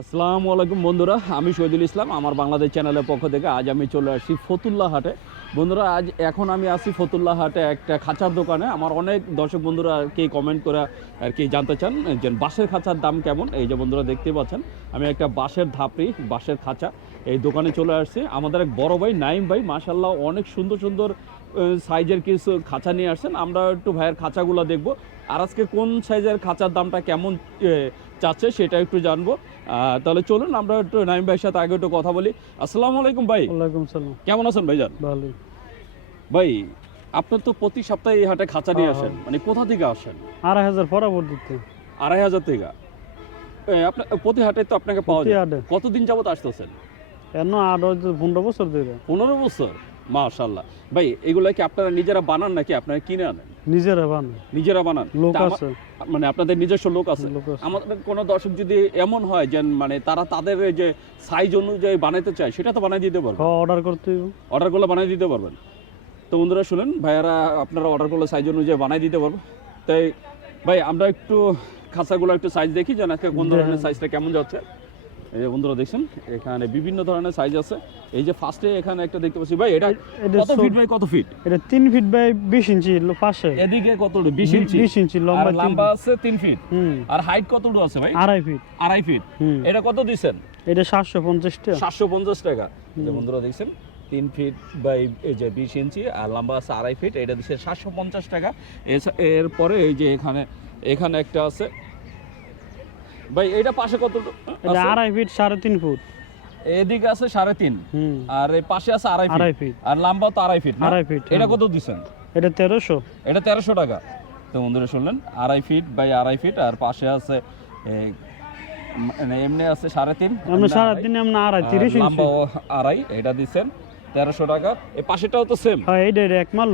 আসসালামু আলাইকুম বন্ধুরা, আমি শহীদুল ইসলাম, আমার বাংলাদেশ চ্যানেলের পক্ষ থেকে আজ আমি চলে আসছি ফতুল্লা হাটে। বন্ধুরা, আজ এখন আমি আসি ফতুল্লা হাটে একটা খাঁচার দোকানে। আমার অনেক দর্শক বন্ধুরা আর কি কমেন্ট করে আর কি জানতে চান যে বাঁশের খাঁচার দাম কেমন, এই যে বন্ধুরা দেখতে পাচ্ছেন, আমি একটা বাঁশের ধাপড়ি, বাঁশের খাঁচা এই দোকানে চলে আসছি। আমাদের এক বড় ভাই নাইম ভাই মাশাল্লাহ অনেক সুন্দর সুন্দর সাইজের কিছু খাঁচা নিয়ে আসছেন। আমরা একটু ভাইয়ের খাঁচাগুলো দেখব। আর আজকে কোন সাইজের খাঁচার দামটা কেমন চাচ্ছে সেটা একটু জানব। তাহলে চলুন আমরা একটু নাইম ভাইয়ের সাথে আগে একটু কথা বলি। আসসালামু আলাইকুম ভাই। ওয়ালাইকুম সালাম কেমন আছেন ভাইজান? ভালোই। ভাই আপনার তো প্রতি সপ্তাহে এই হাটে খাঁচা নিয়ে হ্যাঁ, আসেন। মানে কোথা থেকে আসেন? আড়াই হাজার বরাবর দিতে আড়াই হাজার থেকে? আপনার প্রতি হাটে তো আপনাকে পাওয়া যায়। কতদিন যাবত আসতেছেন? এন আরও পনেরো বছর ধরে। পনেরো বছর? মাশাল্লাহ ভাই এগুলো কি আপনারা নিজেরা বানান নাকি আপনারা কিনে আনেন? নিজেরা বানায় নিজেরা বানান? লোক আছে। মানে আপনাদের নিজস্ব লোক আছে? আমাদের কোনো দর্শক যদি এমন হয় যে মানে তারা তাদের যে সাইজ অনুযায়ী বানাইতে চায় সেটা তো বানিয়ে দিতে পারবে অর্ডার করতে হইব। অর্ডারগুলো বানিয়ে দিতে পারবেন। তো বন্ধুরা শুনেন ভাইয়ারা আপনারা অর্ডার করলে সাইজ অনুযায়ী বানিয়ে দিতে পারব তাই ভাই আমরা একটু খাঁচাগুলো একটু সাইজ দেখি যেন আজকে কোন ধরনের হ্যাঁ। সাইজটা কেমন যাচ্ছে। এই যে বন্ধুরা দেখছেন এখানে বিভিন্ন ধরনের সাইজ আছে। এই যে ফার্স্টে এখানে একটা দেখতে পাচ্ছি ভাই এটা কত ফিট ভাই কত ফিট এটা তিন ফিট বাই বিশ ইঞ্চি লো- পাশে। এদিকে কত বিশ ইঞ্চি বিশ ইঞ্চি লম্বা তিন লম্বা আছে তিন ফিট হুম। আর হাইট কতটুকু আছে ভাই? আড়াই ফিট আড়াই ফিট এটা কত দিচ্ছেন? এটা সাতশো পঞ্চাশটা সাতশো পঞ্চাশ টাকা। এই যে বন্ধুরা দেখছেন তিন ফিট বাই এই যে বিশ ইঞ্চি আর লম্বা আছে আড়াই ফিট এটা দিচ্ছে সাতশো পঞ্চাশ টাকা। এরপরে এই যে এখানে এখানে একটা আছে ভাই এটা পাশে কত আড়াই ফিট সাড়ে তিন ফুট। এদিকে আছে সাড়ে তিন। আর এই পাশে আছে আড়াই আড়াই ফিট। আর লম্বা তো আড়াই ফিট আড়াই ফিট, এটা। কত দিচ্ছেন এটা তেরোশো। এটা তেরোশো টাকা। তো বন্ধুরা শুনলেন আড়াই ফিট বাই আড়াই ফিট আর পাশে আছে মানে এমনি আছে সাড়ে তিন। আমরা এমনি আড়াই। তিরিশ ইঞ্চি। আড়াই এটা দিচ্ছেন তেরোশো টাকা। এই পাশেটাও তো সেম হ্যাঁ এইটা এক মাল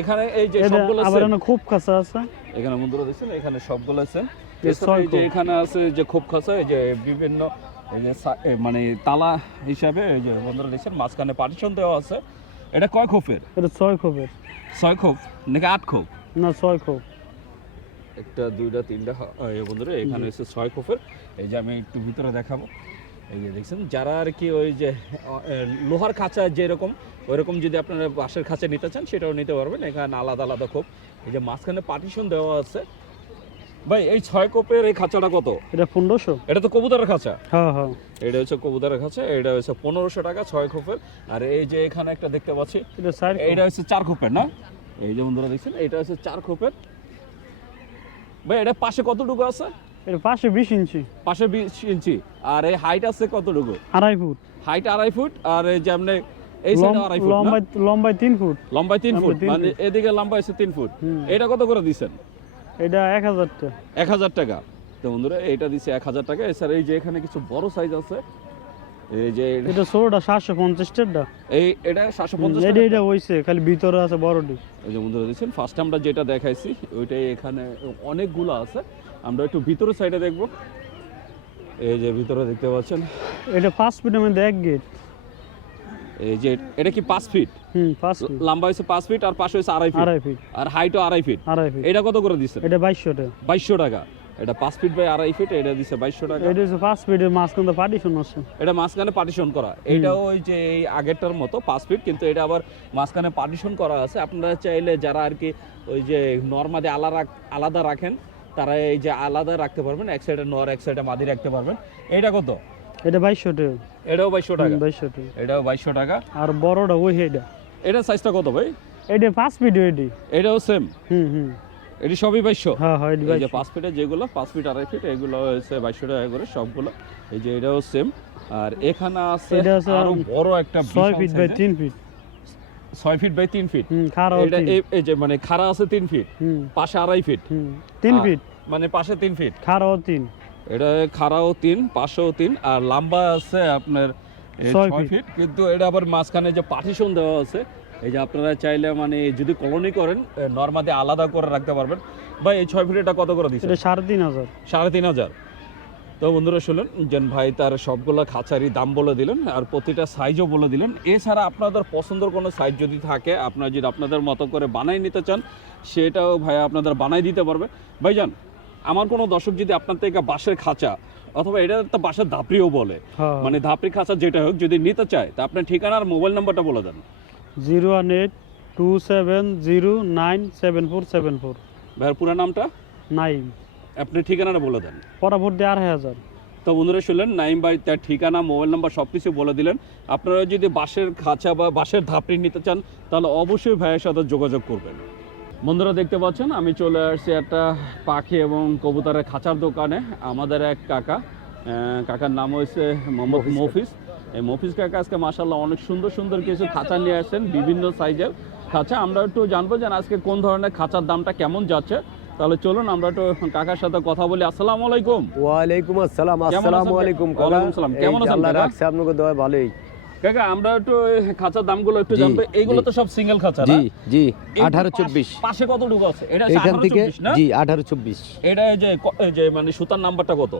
এখানে এই যে সবগুলো আবার খুব কাছে আছে। এখানে বন্ধুরা দেখছেন এখানে সবগুলো সেম এই যে এখানে আছে যে খুব খাসা এই যে বিভিন্ন এই যে মানে তালা হিসাবে এই যে বন্ধুরা দেখছেন মাঝখানে পার্টিশন দেওয়া আছে। এটা কয় খোপের? এটা ছয় খোপের। ছয় খোপ? নাকি আট খোপ? না ছয় খোপ। একটা দুইটা তিনটা এই বন্ধুরা এখানে এসে ছয় খোপের। এই যে আমি একটু ভিতরে দেখাবো। এই যে দেখছেন যারা আর কি ওই যে লোহার খাঁচা যেরকম ওইরকম যদি আপনারা বাঁশের খাঁচা নিতে চান সেটাও নিতে পারবেন। এখানে আলাদা আলাদা খোপ। এই যে মাঝখানে পার্টিশন দেওয়া আছে। ভাই এই ছয় কোপের এই খাঁচাটা কত? এটা পনেরোশো। এটা তো কবুতরের খাঁচা? হ্যাঁ হ্যাঁ। এটা হচ্ছে কবুতরের খাঁচা এটা হচ্ছে পনেরোশো টাকা ছয় খোপের। আর এই যে এখানে একটা দেখতে পাচ্ছি এটা হচ্ছে চার খোপের না? এই যে বন্ধুরা দেখছেন এটা হচ্ছে চার খোপের। ভাই এটা পাশে কতটুকু আছে? এটা পাশে বিশ ইঞ্চি। পাশে বিশ ইঞ্চি। আর এই হাইট আছে কতটুকু? আড়াই ফুট। হাইট আড়াই ফুট আর এই এই সাইডে আড়াই ফুট না? লম্বায় লম্বায় তিন ফুট। লম্বায় তিন ফুট মানে এদিকে লম্বা আছে তিন ফুট। এটা কত করে দিচ্ছেন এটা এক হাজারটা এক হাজার টাকা। তো বন্ধুরা এটা দিচ্ছে এক হাজার টাকা। এছাড়া এই যে এখানে কিছু বড় সাইজ আছে এই যে এটা ষোলোটা সাতশো পঞ্চাশটা এই এটা সাতশো পঞ্চাশ এটা খালি ভিতরে আছে বড়টি। এই যে বন্ধুরা দিচ্ছেন ফার্স্ট আমরা যেটা দেখাইছি ওইটাই এখানে অনেকগুলো আছে। আমরা একটু ভিতরের সাইডে দেখব। এই যে ভিতরে দেখতে পাচ্ছেন? এটা পাঁচ ফিটের মধ্যে এক গেট এই যে এটা কি পাঁচ ফিট হুম পাঁচ ফিট লম্বা হয়েছে পাঁচ ফিট আর পাশে হয়েছে আড়াই ফিট আড়াই ফিট আর হাইটও আড়াই ফিট আড়াই ফিট এটা কত করে দিচ্ছেন? এটা বাইশশোটা বাইশশো টাকা। এটা পাঁচ ফিট বাই আড়াই ফিট এটা দিচ্ছে বাইশশো টাকা। এটা হচ্ছে পাঁচ ফিটের মাঝখানে পার্টিশন আছে এটা মাঝখানে পার্টিশন করা। এটাও ওই যে এই আগেরটার মতো পাঁচ ফিট কিন্তু এটা আবার মাঝখানে পার্টিশন করা আছে। আপনারা চাইলে যারা আর কি ওই যে নর্মাদি আলাদা আলাদা রাখেন তারা এই যে আলাদা রাখতে পারবেন এক সাইডে নর এক সাইডে মাদি রাখতে পারবেন। এটা কত? এটা বাইশশোটা এটাও বাইশশো টাকা। বাইশশোটা এটাও বাইশশো টাকা। আর বড়টা ওই এটা এটা সাইজটা কত ভাই? এটা পাঁচ ফিট এটি এটাও সেম হুম হুম। এটি সবই বাইশশো? হ্যাঁ হ্যাঁ এই যে বাইশশো। পাঁচ ফিটে যেগুলো পাঁচ ফিট আড়াই ফিট এগুলো হচ্ছে বাইশশো টাকা করে সবগুলো। এই যে এটাও সেম আর এখানে আছে আরও বড় একটা ছয় ফিট বাই। তিন ফিট ছয় ফিট বাই তিন ফিট এটা এই- যে মানে খাড়া আছে তিন ফিট পাশে আড়াই ফিট তিন ফিট মানে পাশে তিন ফিট খারাপ তিন। এটা খাড়াও তিন পাশেও তিন আর লম্বা আছে আপনার ছয় ছয় ফিট কিন্তু এটা আবার মাঝখানে যে পার্টিশন দেওয়া আছে এই যে আপনারা চাইলে মানে যদি কলোনি করেন নর্মাদি আলাদা করে রাখতে পারবেন। বা এই ছয় ফিট এটা কত করে দিচ্ছে সাড়ে তিন হাজার। সাড়ে তিন হাজার। তো বন্ধুরা শুনলেন জেন ভাই তার সবগুলো খাঁচারই দাম বলে দিলেন আর প্রতিটা সাইজও বলে দিলেন। এছাড়া আপনাদের পছন্দের কোনো সাইজ যদি থাকে আপনারা যদি আপনাদের মতো করে বানাই নিতে চান সেটাও ভাই আপনাদের বানাই দিতে পারবে। ভাইজান আমার কোনো দর্শক যদি আপনার থেকে বাঁশের খাঁচা অথবা এটা তো বাসার ধাপড়িও বলে হ্যাঁ। মানে ধাপড়ি খাঁচা যেটা হোক যদি নিতে চায় তা আপনার ঠিকানা আর মোবাইল নাম্বারটা বলে দেন। Zero one eight two seven zero nine seven four seven four. ভাইয়ের পুরো নামটা? নাইম। আপনি ঠিকানাটা বলে দেন। পরবর্তী আড়াই হাজার তো বন্ধুরা শুনলেন নাইম ভাই তার ঠিকানা মোবাইল নাম্বার সব কিছু বলে দিলেন। আপনারা যদি বাঁশের খাঁচা বা বাঁশের ধাপড়ি নিতে চান তাহলে অবশ্যই ভাইয়ের সাথে যোগাযোগ করবেন। বন্ধুরা দেখতে পাচ্ছেন আমি চলে আসছি একটা পাখি এবং কবুতরের খাঁচার দোকানে আমাদের এক কাকা। কাকার নাম হয়েছে মোহাম্মদ মফিস এই মফিস কাকা আজকে মাসাল্লাহ অনেক সুন্দর সুন্দর কিছু খাঁচা নিয়ে আসছেন বিভিন্ন সাইজের খাঁচা। আমরা একটু জানব যে আজকে কোন ধরনের খাঁচার দামটা কেমন যাচ্ছে। তাহলে চলুন আমরা একটু কাকার সাথে কথা বলি। আসসালামু আলাইকুম। ওয়ালাইকুম আসসালাম আসসালামু আলাইকুম আসসালাম। কেমন আছেন আল্লাহ রাখছে আপনাকে দয়া ভালোই। কাকা আমরা একটু খাঁচার দামগুলো একটু জানতে জানব। এইগুলো তো সব সিঙ্গেল খাঁচা জি জি এই আঠারো পাশ- চব্বিশ। পাশে কতটুকু আছে? এটা এখান 18, থেকে 24 না? জি আঠারো চব্বিশ। এটা যে এই যে মানে সুতার নাম্বারটা কত?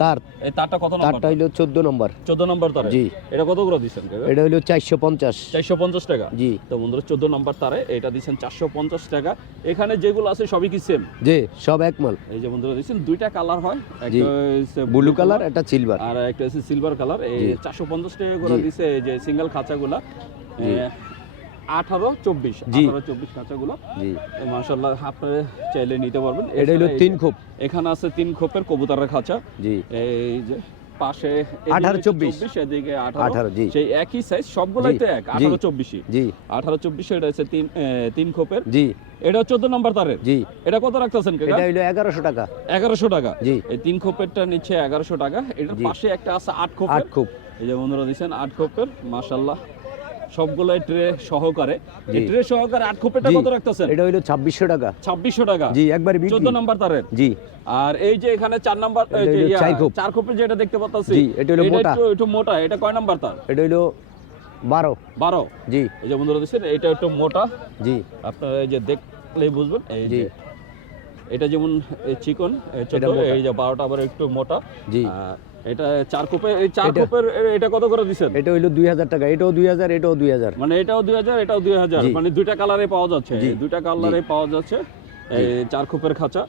তার এই তারটা কত তারটা নাম্বার হইল চোদ্দ নম্বর। 14 নাম্বার তারে? জি। এটা কত করে দিবেন এটা হইল চারশো পঞ্চাশ। 450 টাকা? জি। তো বন্ধুরা 14 নাম্বার তারে এটা দিবেন 450 টাকা। এখানে যেগুলো আছে সবই কি সেম জি সব এক মাল। এই যে বন্ধুরা দিবেন দুইটা কালার হয়। একটা ব্লু কালার একটা সিলভার আর একটা আছে সিলভার কালার এই জি। চারশো পঞ্চাশ টাকা করে। দিছে এই যে সিঙ্গেল খাঁচাগুলা। আঠারো চব্বিশ। আঠারো চব্বিশ মার্শাল্লাহ আপনারা চাইলে নিতে পারবেন। এটা এই তিন খোপ। এখানে আছে তিন খোপের কবুতরের খাঁচা। জি। এই যে পাশে এদিকে 18, হচ্ছে 24 24, এদিকে আঠারো। আঠারো সেই একই সাইজ সবগুলাই তো এক আঠারো চব্বিশই। জি। আঠারো চব্বিশে এটা হচ্ছে তিন তিন খোপের। জি। এটা চোদ্দ নম্বর তারের। জি। এটা কত রাখতেছেন এটা হইল এগারোশো টাকা। এগারোশো টাকা। জি। এই তিন খোপেরটা নিচ্ছে এগারোশো টাকা। এটার পাশে একটা আছে আট আট খোপ। এই যে বন্ধুরা দিচ্ছেন আট খোপের। মাশাল্লাহ সবগুলো ট্রে সহকারে। এই ট্রে সহকারে আট খোপেরটা জি। কত রাখতেছেন? এটা হইল ছাব্বিশশো টাকা। ছাব্বিশশো টাকা। জি একবার চোদ্দ বিক্রি নাম্বার তারের? জি। আর এই যে এখানে চার নাম্বার এই যে চার খোপ। চার খোপের যেটা দেখতে পাচ্ছি জি, এটা হলো মোটা। একটু একটু মোটা। এটা কয় নাম্বার তার? এটা হইল বারো। বারো? জি। এই যে বন্ধুরা দিচ্ছেন এটা একটু মোটা। জি। আপনারা এই যে দেখলেই বুঝবেন এই যে এটা যেমন চিকন এই যে বারোটা আবার একটু মোটা। জি। এটা চার কোপে এই চার কোপের এটা কত করে দিচ্ছেন? এটা হইল দুই হাজার টাকা এটাও দুই হাজার এটাও দুই হাজার। মানে এটাও দুই হাজার এটাও দুই হাজার। জি। মানে দুইটা কালারে পাওয়া যাচ্ছে দুইটা কালারে পাওয়া যাচ্ছে এই চার খোপের খাঁচা।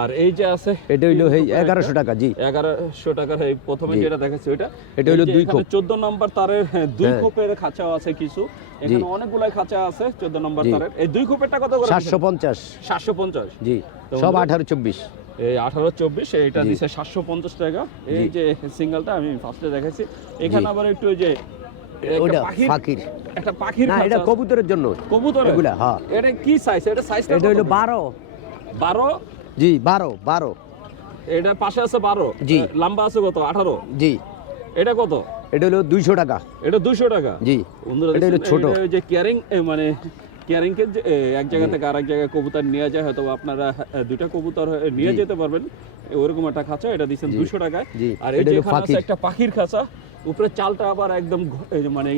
আর এই যে আছে এটা হইল তিন এই খোপের এগারোশো টাকা জি। একটা, এগারোশো টাকার এই প্রথমে যেটা দেখাচ্ছি ওইটা। এটা হইল দুই খোপ চোদ্দ নম্বর তারের হ্যাঁ, দুই হ্যাঁ। খোপের খাঁচাও আছে কিছু। এখানে অনেকগুলাই খাঁচা আছে চোদ্দ নম্বর তারের। এই দুই খোপেরটা কত করে সাতশো পঞ্চাশ। সাতশো পঞ্চাশ। জি। সব বন্ধুরা- আঠারো চব্বিশ। এই আঠারো চব্বিশ এটা জি। সাতশো পঞ্চাশ টাকা। এই। যে সিঙ্গেলটা আমি ফার্স্টে দেখাচ্ছি এখানে আবার একটু ওই যে ওটা পাখির একটা পাখির না এটা কবুতরের জন্য। কবুতর এগুলা হ্যাঁ। এটা কি সাইজ এটা সাইজটা এটা হইল বারো। বারো? জি বারো বারো। এটা পাশে আছে বারো। জি। লম্বা আছে কত? আঠারো? জি। এটা কত? এটা হলো দুইশো টাকা। এটা দুশো টাকা? জি। এটা হলো ছোট। ওই যে কেয়ারিং মানে এক জায়গা থেকে আরেক জায়গায় কবুতর নিয়ে যায় হয়তো আপনারা দুইটা কবুতর নিয়ে যেতে পারবেন। ওরকম একটা খাঁচা এটা দিচ্ছেন দুশো টাকায়। আর এই যে ফাকির একটা পাখির খাঁচা। উপরে চালটা আবার একদম মানে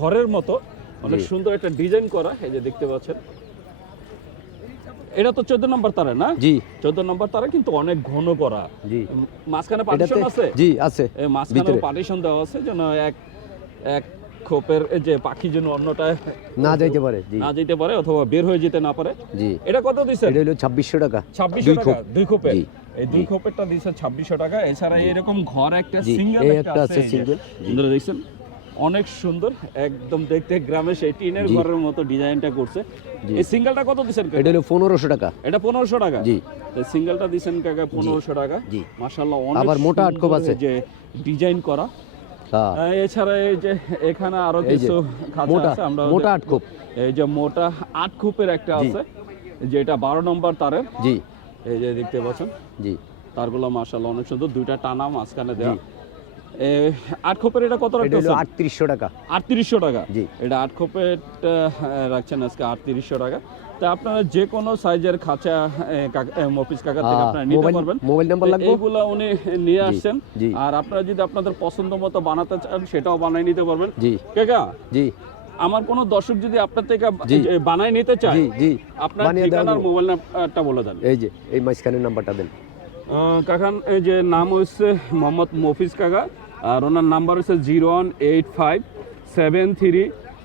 ঘরের মতো। অনেক সুন্দর একটা ডিজাইন করা এই যে দেখতে পাচ্ছেন। এটা তো চোদ্দ নম্বর তারা না? জি। চোদ্দ নম্বর তারা কিন্তু অনেক ঘন করা। জি। মাঝখানে পার্টিশন আছে? জি আছে মাঝখানে। পার্টিশন দেওয়া আছে যেন এক এক খোপের যে পাখি যেন অন্যটায় না যাইতে পারে না যেতে পারে অথবা বের হয়ে যেতে না পারে। জি। এটা কত দিছে এটা হলো ছাব্বিশশো টাকা। ছাব্বিশশো দুই টাকা দুই খোপের জি, এই দুই। খোপেরটা দিছে ছাব্বিশশো টাকা। এছাড়া এরকম ঘর একটা সিঙ্গেল একটা আছে। সিঙ্গেল। বন্ধুরা দেখছেন? অনেক সুন্দর একদম দেখতে গ্রামে সেই টিনের ঘরের মতো ডিজাইনটা করছে। এই সিঙ্গেলটা কত দিছেন এটা হলো পনেরোশো টাকা। এটা পনেরোশো টাকা? জি। এই সিঙ্গেলটা দিছেন কাকা পনেরোশো টাকা। জি। মাশাল্লাহ অনেক আবার মোটা আটকোপ আছে। যে ডিজাইন করা। এছাড়া এই যে এখানে আরও কিছু খাঁচা আছে আমরা মোটা ওদের- আটকোপ এই যে মোটা আট খোপের একটা আছে যেটা বারো নম্বর তারের। জি। এই যে দেখতে পাচ্ছেন? জি। তারগুলো মাশাল্লাহ অনেক সুন্দর। দুইটা টানা মাঝখানে দেওয়া আট খোপের এটা কত এটা হলো আটত্রিশশো টাকা। আটত্রিশশো টাকা। জি। এটা আট খোপের রাখছেন আজকে আটত্রিশশো টাকা। তা আপনারা যে কোনো সাইজের খাঁচা কাকা- মফিস কাকার থেকে আপনারা নিতে পারবেন। মোবাইল নাম্বার লাগবে? এইগুলো উনি নিয়ে আসছেন। আর আপনারা যদি আপনাদের পছন্দ মতো বানাতে চান সেটাও বানাই নিতে পারবেন। জি। কাকা জি। আমার কোনো দর্শক যদি আপনার থেকে। বানাই নিতে চায় জি জি। আপনার ঠিকানার মোবাইল নাম্বারটা বলে দেন। এই যে এই মাঝখানের নাম্বারটা দেন। কাকান এই যে নাম হচ্ছে মোহাম্মদ মফিজ কাকা। আর ওনার নাম্বার হচ্ছে zero one eight five seven three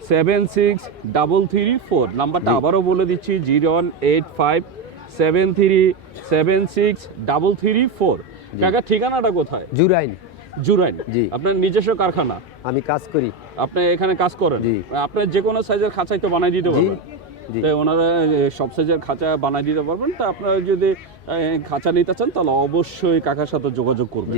seven six double three four. নাম্বারটা আবারও বলে দিচ্ছি zero one eight five seven three seven six double three four. কাকা ঠিকানাটা কোথায়? জুরাইন। জুরাইন। জি। আপনার নিজস্ব কারখানা? আমি কাজ করি। আপনি এখানে কাজ করেন? জি। আপনি যে কোনো সাইজের খাঁচাই তো বানাই দিতে পারবেন। ওনারা সব সাইজের খাঁচা বানাই দিতে পারবেন। তা আপনারা যদি খাঁচা নিতে চান তাহলে অবশ্যই কাকার সাথে যোগাযোগ করবেন।